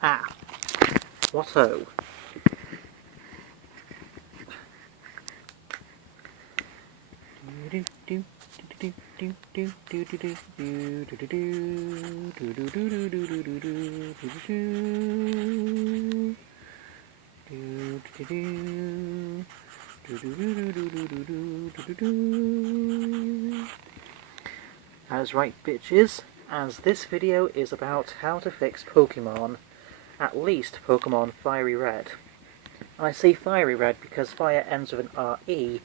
Ah, what-o? That's right, bitches, as this video is about how to fix Pokemon, at least Pokemon Fiery Red. And I say Fiery Red because fire ends with an RE,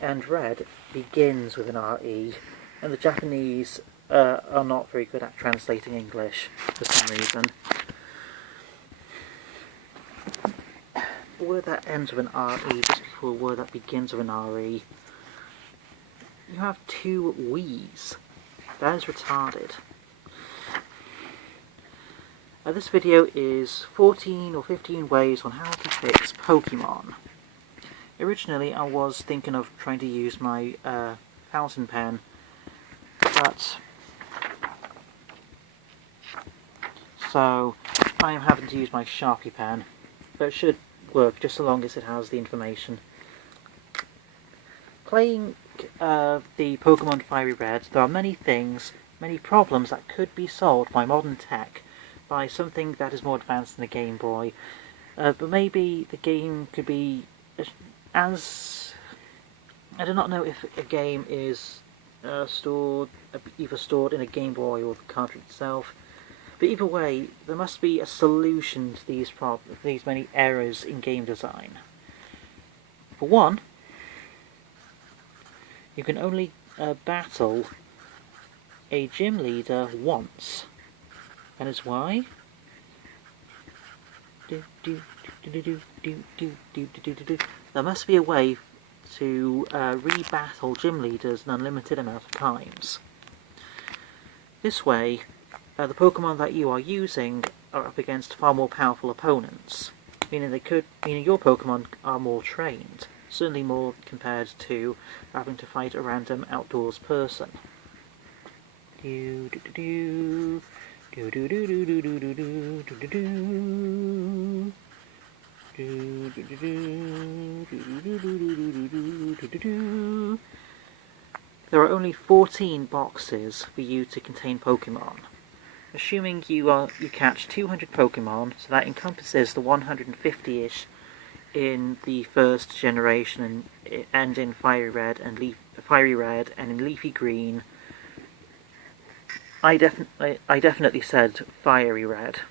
and red begins with an RE, and the Japanese are not very good at translating English for some reason. A word that ends with an RE just before a word that begins with an RE. You have two W's. That is retarded. This video is 14 or 15 ways on how to fix Pokemon. Originally I was thinking of trying to use my fountain pen, but so I am having to use my Sharpie pen, but it should work just so long as it has the information. Playing the Pokemon Fiery Red, there are many problems that could be solved by modern tech, by something that is more advanced than a Game Boy. But maybe the game could be as... I do not know if a game is either stored in a Game Boy or the cartridge itself. But either way, there must be a solution to these many errors in game design. For one, you can only battle a gym leader once. That is why there must be a way to re-battle gym leaders an unlimited amount of times. This way, the Pokemon that you are using are up against far more powerful opponents, meaning your Pokemon are more trained, certainly more compared to having to fight a random outdoors person. There are only 14 boxes for you to contain Pokemon. Assuming you catch 200 Pokemon, so that encompasses the 150-ish in the first generation and in Fiery Red and in Leafy Green. I definitely said Fiery Red.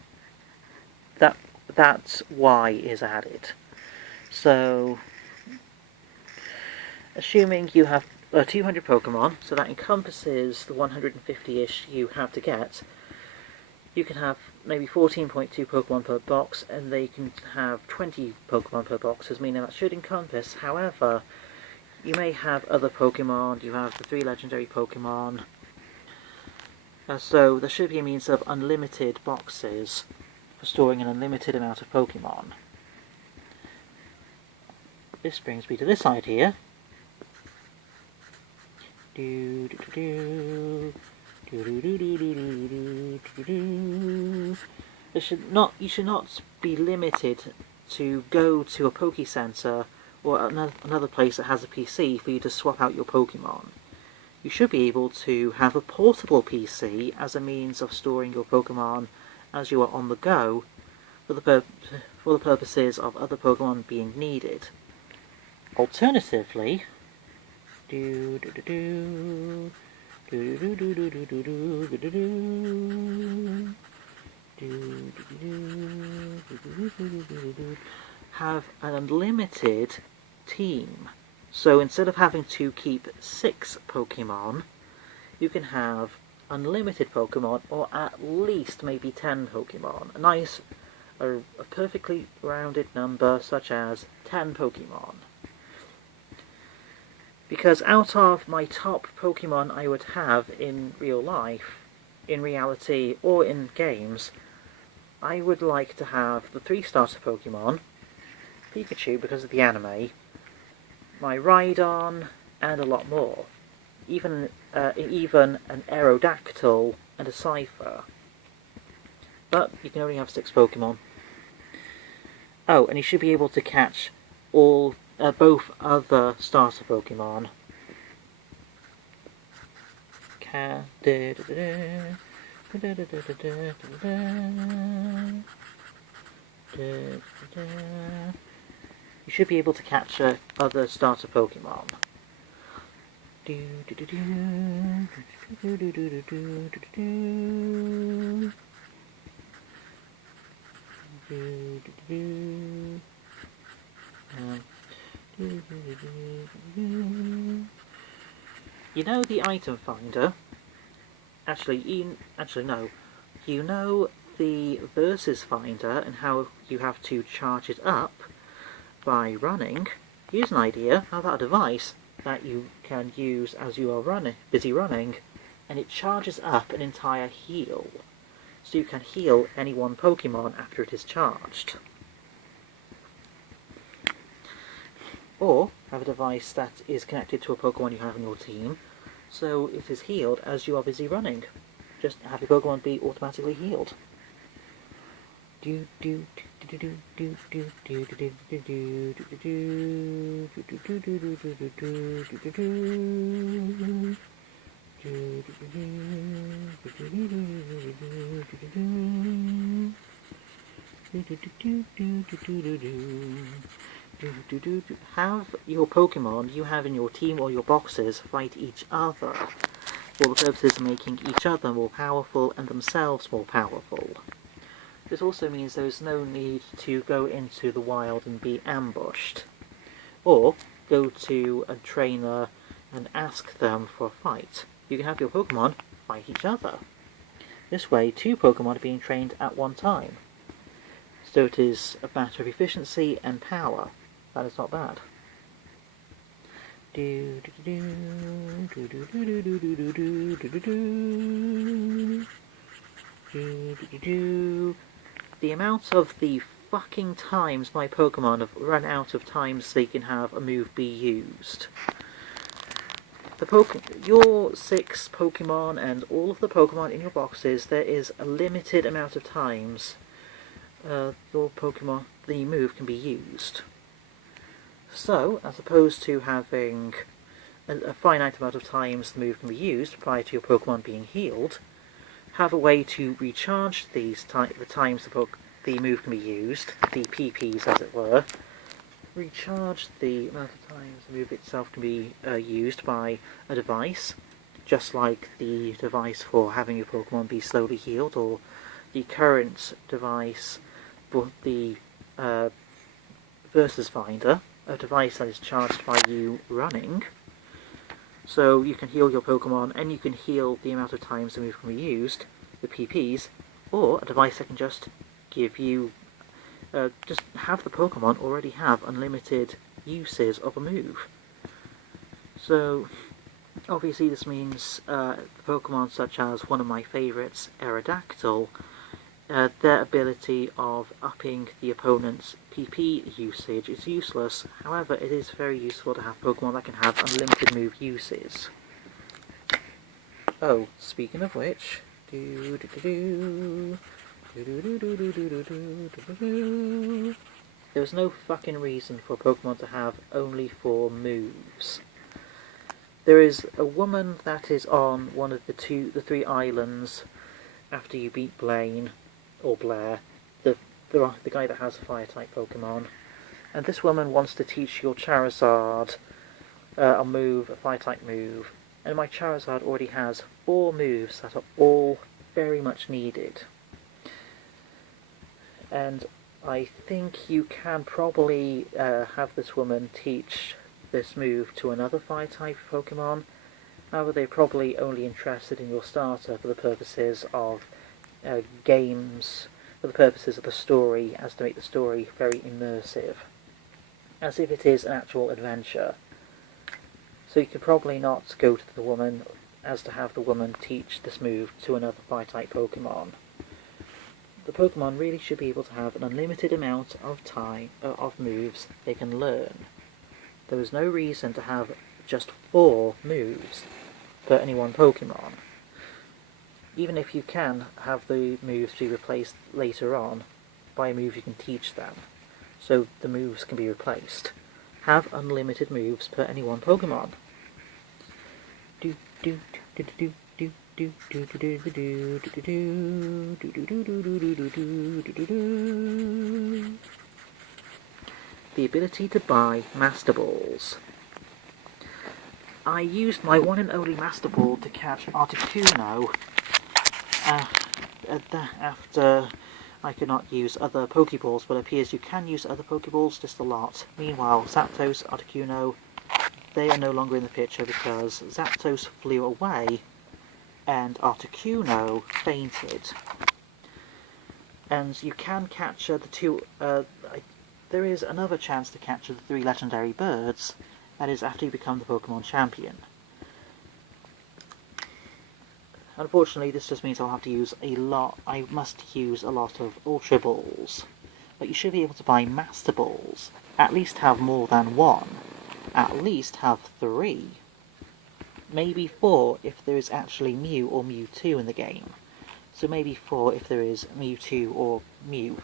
That's Y is added. So, assuming you have 200 Pokemon, so that encompasses the 150-ish you have to get, you can have maybe 14.2 Pokemon per box, and they can have 20 Pokemon per box, meaning that should encompass. However, you may have other Pokemon, you have the 3 legendary Pokemon, so there should be a means of unlimited boxes for storing an unlimited amount of Pokemon. This brings me to this idea. You should not be limited to go to a Poke Center or another place that has a PC for you to swap out your Pokemon. You should be able to have a portable PC as a means of storing your Pokemon as you are on the go, for the purposes of other Pokemon being needed. Alternatively, have an unlimited team. So instead of having to keep 6 Pokemon, you can have unlimited Pokemon, or at least maybe 10 Pokemon. A perfectly rounded number, such as 10 Pokemon. Because out of my top Pokemon I would have in real life, in reality, or in games, I would like to have the 3 starter Pokemon, Pikachu because of the anime, my Rhydon, and a lot more. Even an Aerodactyl and a Cypher. But you can only have 6 Pokemon. Oh, and you should be able to catch both other starter Pokemon. You should be able to capture other starter Pokemon. You know the item finder? Actually, no. You know the versus finder and how you have to charge it up by running. Here's an idea. How about a device that you can use as you are busy running, and it charges up an entire heal. So you can heal any one Pokemon after it is charged. Or have a device that is connected to a Pokemon you have in your team, so it is healed as you are busy running. Just have your Pokemon be automatically healed. Have your Pokemon you have in your team or your boxes fight each other, for the purposes of making each other more powerful and themselves more powerful. This also means there is no need to go into the wild and be ambushed, or go to a trainer and ask them for a fight. You can have your Pokemon fight each other. This way, 2 Pokemon are being trained at one time. So it is a matter of efficiency and power. That is not bad. The amount of the fucking times my Pokemon have run out of times they can have a move be used. Your 6 Pokemon and all of the Pokemon in your boxes, there is a limited amount of times your Pokemon, the move can be used. So, as opposed to having a finite amount of times the move can be used prior to your Pokemon being healed, have a way to recharge the times the move can be used, the PPs as it were, recharge the amount of times the move itself can be used by a device, just like the device for having your Pokemon be slowly healed, or the current device for the versus finder, a device that is charged by you running. So you can heal your Pokemon, and you can heal the amount of times the move can be used, the PPs, or a device that can just give you, just have the Pokemon already have unlimited uses of a move. So, obviously this means Pokemon such as one of my favourites, Aerodactyl, their ability of upping the opponent's PP usage is useless. However, it is very useful to have Pokemon that can have unlimited move uses. Oh, speaking of which, there was no fucking reason for Pokemon to have only 4 moves. There is a woman that is on one of the 3 islands after you beat Blaine, or Blair, the guy that has a Fire-type Pokemon, and this woman wants to teach your Charizard a Fire-type move, and my Charizard already has 4 moves that are all very much needed. And I think you can probably have this woman teach this move to another Fire-type Pokemon. However, they're probably only interested in your starter for the purposes of games, for the purposes of the story, as to make the story very immersive, as if it is an actual adventure. So you could probably not go to the woman as to have the woman teach this move to another Fire-type Pokemon. The Pokemon really should be able to have an unlimited amount of moves they can learn. There is no reason to have just 4 moves for any one Pokemon. Even if you can have the moves be replaced later on by a move you can teach them. so the moves can be replaced. Have unlimited moves per any one Pokemon. The ability to buy Master Balls. I used my one and only Master Ball to catch Articuno after I could not use other Pokeballs, but it appears you can use other Pokeballs, just a lot. Meanwhile, Zapdos, Articuno, they are no longer in the picture because Zapdos flew away and Articuno fainted. And you can capture the two... there is another chance to capture the 3 legendary birds, that is after you become the Pokemon Champion. Unfortunately, this just means I'll have to use I must use a lot of Ultra Balls. But you should be able to buy Master Balls. At least have more than 1. At least have 3. Maybe 4 if there is actually Mew or Mewtwo in the game. So maybe 4 if there is Mewtwo or Mew.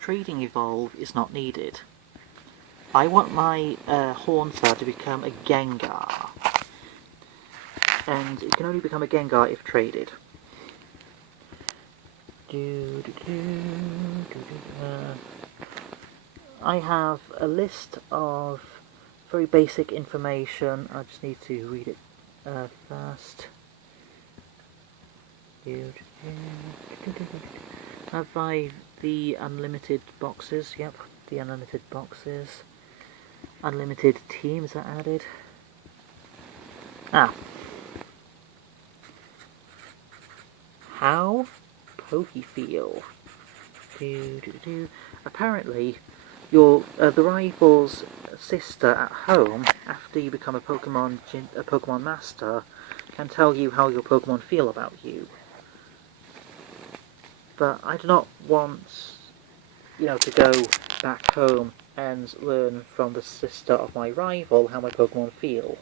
Trading Evolve is not needed. I want my Haunter to become a Gengar. And it can only become a Gengar if traded. I have a list of very basic information. I just need to read it first. Have I the unlimited boxes? Yep, the unlimited boxes. Unlimited teams are added. How? Pokefeel. Apparently, the rival's sister at home, after you become a Pokemon Master, can tell you how your Pokemon feel about you. But I do not want, to go back home and learn from the sister of my rival how my Pokemon feel.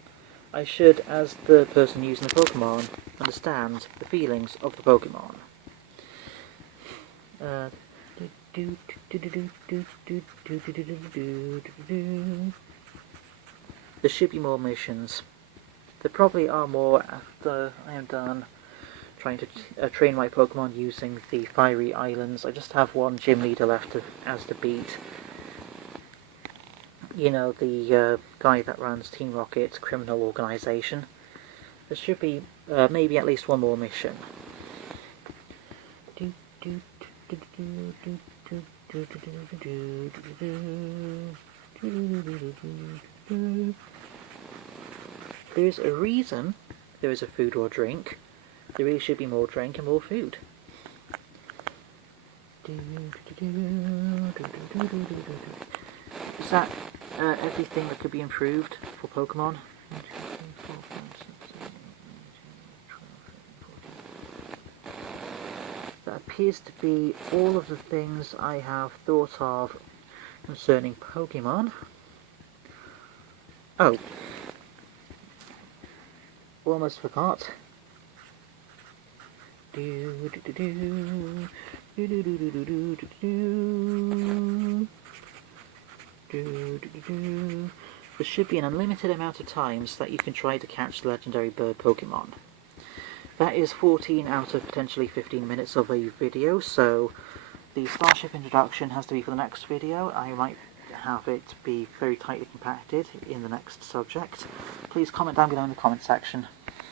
I should, as the person using the Pokemon, understand the feelings of the Pokemon. There should be more missions. There probably are more after I am done trying to train my Pokemon using the Fiery Islands. I just have one gym leader left to beat. The guy that runs Team Rocket's criminal organisation. There should be maybe at least one more mission. There's a reason there is a food or drink. There really should be more drink and more food. Is that everything that could be improved for Pokemon? That appears to be all of the things I have thought of concerning Pokemon. Oh. Almost forgot. There should be an unlimited amount of times that you can try to catch the legendary bird Pokemon. That is 14 out of potentially 15 minutes of a video, so the Starship introduction has to be for the next video. I might have it be very tightly compacted in the next subject. Please comment down below in the comment section.